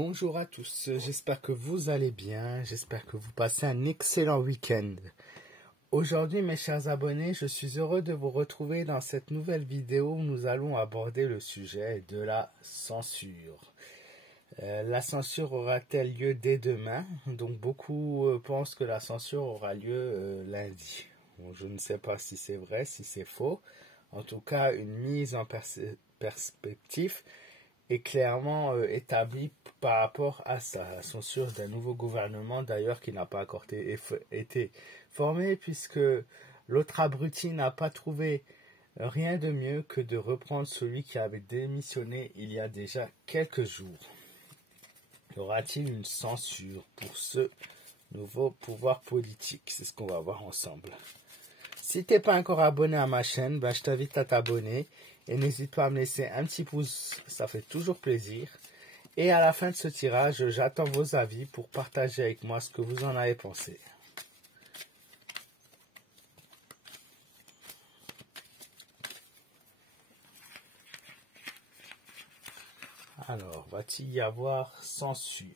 Bonjour à tous, j'espère que vous allez bien, j'espère que vous passez un excellent week-end. Aujourd'hui mes chers abonnés, je suis heureux de vous retrouver dans cette nouvelle vidéo où nous allons aborder le sujet de la censure. La censure aura-t-elle lieu dès demain? Donc beaucoup pensent que la censure aura lieu lundi. Bon, je ne sais pas si c'est vrai, si c'est faux. En tout cas, une mise en perspective est clairement établie par rapport à la censure d'un nouveau gouvernement, d'ailleurs qui n'a pas encore été formé, puisque l'autre abruti n'a pas trouvé rien de mieux que de reprendre celui qui avait démissionné il y a déjà quelques jours. Y aura-t-il une censure pour ce nouveau pouvoir politique? C'est ce qu'on va voir ensemble. Si tu n'es pas encore abonné à ma chaîne, je t'invite à t'abonner et n'hésite pas à me laisser un petit pouce, ça fait toujours plaisir. Et à la fin de ce tirage, j'attends vos avis pour partager avec moi ce que vous en avez pensé. Alors, va-t-il y avoir censure?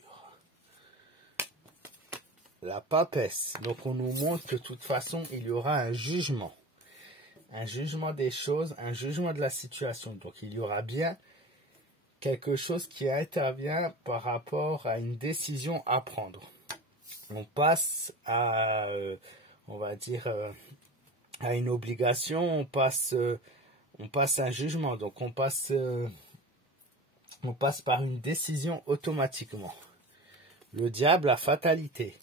La papesse. Donc on nous montre que de toute façon, il y aura un jugement. Un jugement des choses, un jugement de la situation. Donc il y aura bien quelque chose qui intervient par rapport à une décision à prendre. On passe à, on va dire, à une obligation, on passe à un jugement. Donc on passe par une décision automatiquement. Le diable, la fatalité.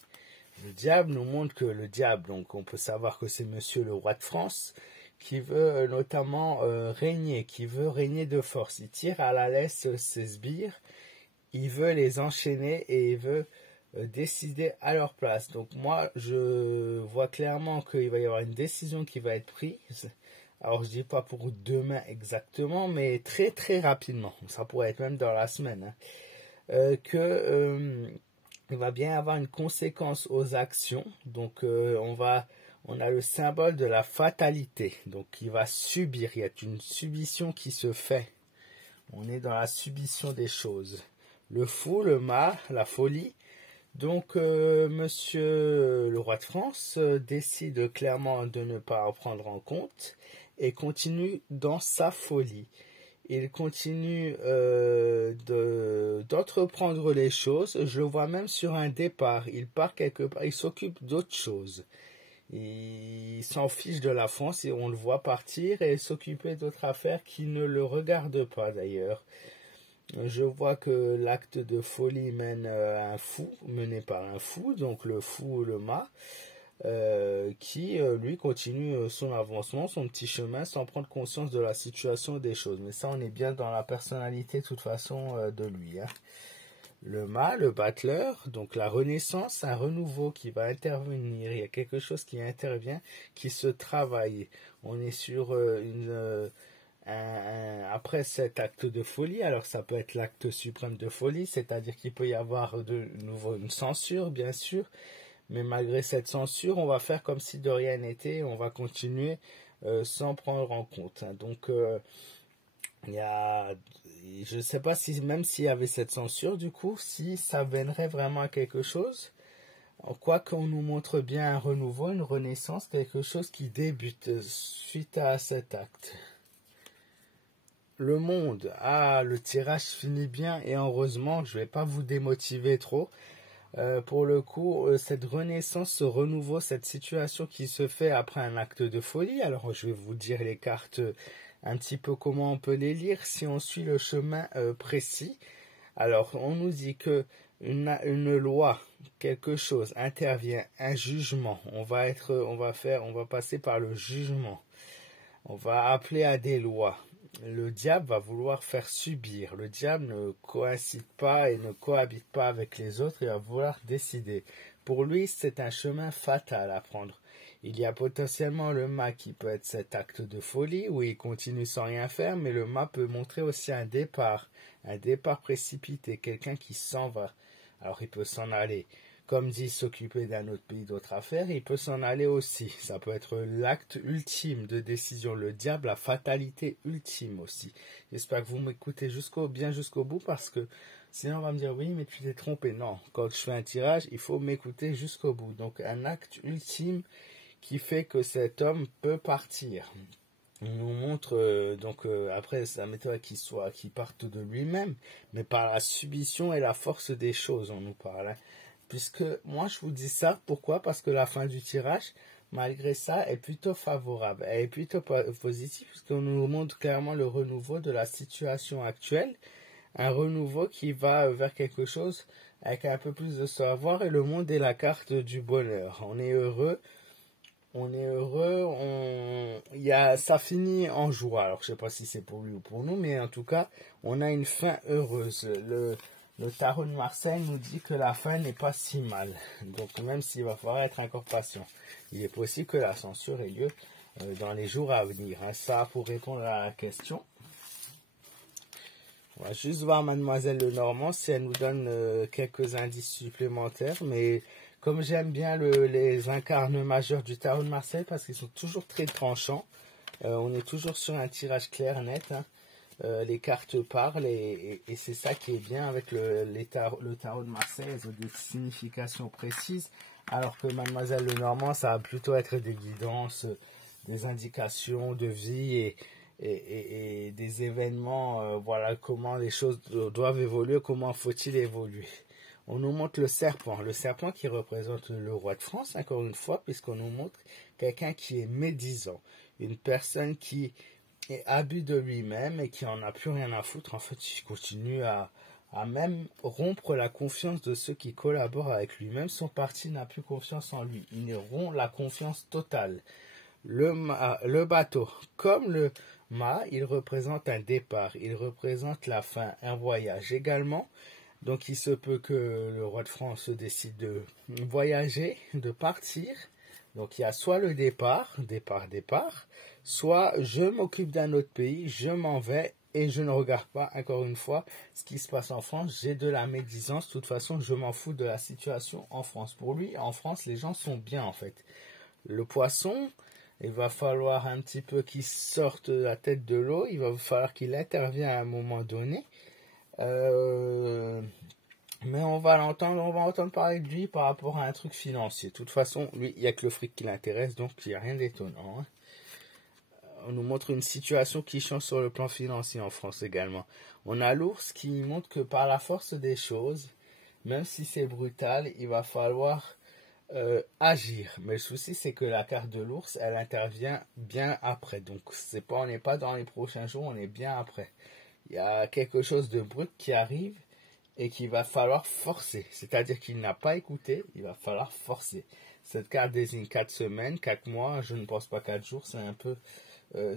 Le diable nous montre que le diable, donc on peut savoir que c'est monsieur le roi de France, qui veut notamment régner, qui veut régner de force. Il tire à la laisse ses sbires, il veut les enchaîner et il veut décider à leur place. Donc moi, je vois clairement qu'il va y avoir une décision qui va être prise. Alors je dis pas pour demain exactement, mais très très rapidement. Ça pourrait être même dans la semaine. Il va bien avoir une conséquence aux actions. Donc on a le symbole de la fatalité. Donc il va subir, il y a une submission qui se fait. On est dans la submission des choses. Le fou, le mal, la folie. Donc monsieur le roi de France décide clairement de ne pas en prendre en compte et continue dans sa folie. Il continue d'entreprendre les choses. Je le vois même sur un départ. Il part quelque part. Il s'occupe d'autre chose. Il s'en fiche de la France et on le voit partir et s'occuper d'autres affaires qui ne le regardent pas d'ailleurs. Je vois que l'acte de folie mène à un fou, mené par un fou, donc le fou, le mât. Qui lui continue son avancement, son petit chemin sans prendre conscience de la situation des choses. Mais ça, on est bien dans la personnalité de toute façon de lui. Le mât, le battleur, donc la renaissance, un renouveau qui va intervenir. Il y a quelque chose qui intervient, qui se travaille. On est sur après cet acte de folie, alors ça peut être l'acte suprême de folie, c'est-à-dire qu'il peut y avoir de nouveau une censure, bien sûr. Mais malgré cette censure, on va faire comme si de rien n'était. On va continuer sans prendre en compte. Donc, je ne sais pas si même s'il y avait cette censure, du coup, si ça mènerait vraiment à quelque chose. Quoi qu'on nous montre bien un renouveau, une renaissance, quelque chose qui débute suite à cet acte. Le monde, le tirage finit bien et heureusement, je ne vais pas vous démotiver trop. Pour le coup, cette renaissance, ce renouveau, cette situation qui se fait après un acte de folie. Alors, je vais vous dire les cartes un petit peu comment on peut les lire si on suit le chemin précis. Alors, on nous dit que une loi, quelque chose intervient, un jugement. On va passer par le jugement. On va appeler à des lois. Le diable va vouloir faire subir. Le diable ne coïncide pas et ne cohabite pas avec les autres. Il va vouloir décider. Pour lui, c'est un chemin fatal à prendre. Il y a potentiellement le mât qui peut être cet acte de folie où il continue sans rien faire, mais le mât peut montrer aussi un départ précipité, quelqu'un qui s'en va. Alors il peut s'en aller comme dit s'occuper d'un autre pays, d'autres affaires, il peut s'en aller aussi. Ça peut être l'acte ultime de décision, le diable, la fatalité ultime aussi. J'espère que vous m'écoutez bien jusqu'au bout parce que sinon on va me dire oui mais tu t'es trompé. Non, quand je fais un tirage, il faut m'écouter jusqu'au bout. Donc un acte ultime qui fait que cet homme peut partir. On nous montre après ça m'étonnerait qu'il parte de lui-même, mais par la submission et la force des choses on nous parle. Hein. Puisque moi je vous dis ça, pourquoi? Parce que la fin du tirage, malgré ça, est plutôt favorable, elle est plutôt positive, puisqu'on nous montre clairement le renouveau de la situation actuelle, un renouveau qui va vers quelque chose avec un peu plus de savoir, et le monde est la carte du bonheur. On est heureux, ça finit en joie. Alors je sais pas si c'est pour lui ou pour nous, mais en tout cas, on a une fin heureuse. Le tarot de Marseille nous dit que la fin n'est pas si mal. Donc même s'il va falloir être encore patient, il est possible que la censure ait lieu dans les jours à venir. Hein. Ça, pour répondre à la question. On va juste voir Mademoiselle Lenormand si elle nous donne quelques indices supplémentaires. Mais comme j'aime bien les incarnes majeurs du tarot de Marseille parce qu'ils sont toujours très tranchants, on est toujours sur un tirage clair, net. Hein. Les cartes parlent et c'est ça qui est bien avec le tarot de Marseille, elles ont des significations précises, alors que Mademoiselle Lenormand, ça va plutôt être des guidances, des indications de vie et des événements, voilà comment les choses doivent évoluer, comment faut-il évoluer. On nous montre le serpent qui représente le roi de France, encore une fois, puisqu'on nous montre quelqu'un qui est médisant, une personne qui est abus de lui-même et qui en a plus rien à foutre. En fait, il continue à même rompre la confiance de ceux qui collaborent avec lui-même. Son parti n'a plus confiance en lui. Il rompt la confiance totale. Le bateau, comme le mât, il représente un départ, il représente la fin, un voyage également. Donc il se peut que le roi de France décide de voyager, de partir. Donc il y a soit le départ, soit je m'occupe d'un autre pays, je m'en vais et je ne regarde pas, encore une fois, ce qui se passe en France. J'ai de la médisance, de toute façon je m'en fous de la situation en France. Pour lui, en France, les gens sont bien en fait. Le poisson, il va falloir un petit peu qu'il sorte la tête de l'eau, il va falloir qu'il intervienne à un moment donné. Mais on va entendre parler de lui par rapport à un truc financier. De toute façon, lui, il n'y a que le fric qui l'intéresse, donc il n'y a rien d'étonnant. Hein. On nous montre une situation qui change sur le plan financier en France également. On a l'ours qui montre que par la force des choses, même si c'est brutal, il va falloir agir. Mais le souci, c'est que la carte de l'ours, elle intervient bien après. Donc, on n'est pas dans les prochains jours, on est bien après. Il y a quelque chose de brut qui arrive et qu'il va falloir forcer. C'est-à-dire qu'il n'a pas écouté, il va falloir forcer. Cette carte désigne 4 semaines, 4 mois, je ne pense pas 4 jours, c'est un peu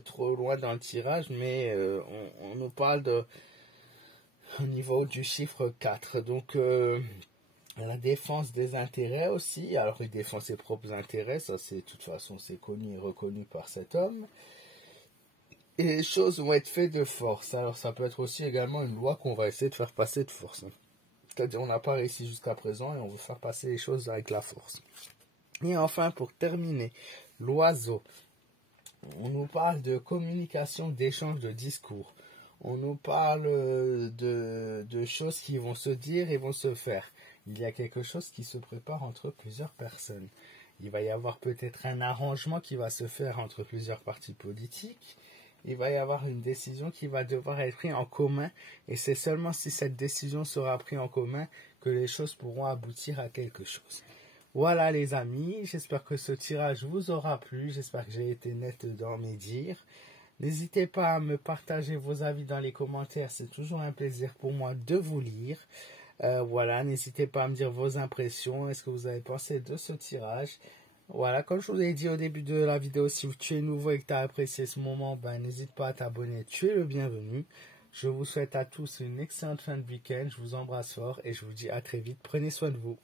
trop loin dans le tirage, mais on nous parle au niveau du chiffre 4. Donc, la défense des intérêts aussi. Alors, il défend ses propres intérêts, ça c'est de toute façon c'est connu et reconnu par cet homme. Et les choses vont être faites de force. Alors ça peut être aussi également une loi qu'on va essayer de faire passer de force. C'est-à-dire on n'a pas réussi jusqu'à présent et on veut faire passer les choses avec la force. Et enfin pour terminer, l'oiseau. On nous parle de communication, d'échange de discours. On nous parle de choses qui vont se dire et vont se faire. Il y a quelque chose qui se prépare entre plusieurs personnes. Il va y avoir peut-être un arrangement qui va se faire entre plusieurs partis politiques. Il va y avoir une décision qui va devoir être prise en commun. Et c'est seulement si cette décision sera prise en commun que les choses pourront aboutir à quelque chose. Voilà les amis, j'espère que ce tirage vous aura plu. J'espère que j'ai été net dans mes dires. N'hésitez pas à me partager vos avis dans les commentaires. C'est toujours un plaisir pour moi de vous lire. Voilà, n'hésitez pas à me dire vos impressions. Est-ce que vous avez pensé de ce tirage? Voilà, comme je vous l'ai dit au début de la vidéo, si tu es nouveau et que tu as apprécié ce moment, n'hésite pas à t'abonner, tu es le bienvenu. Je vous souhaite à tous une excellente fin de week-end, je vous embrasse fort et je vous dis à très vite, prenez soin de vous.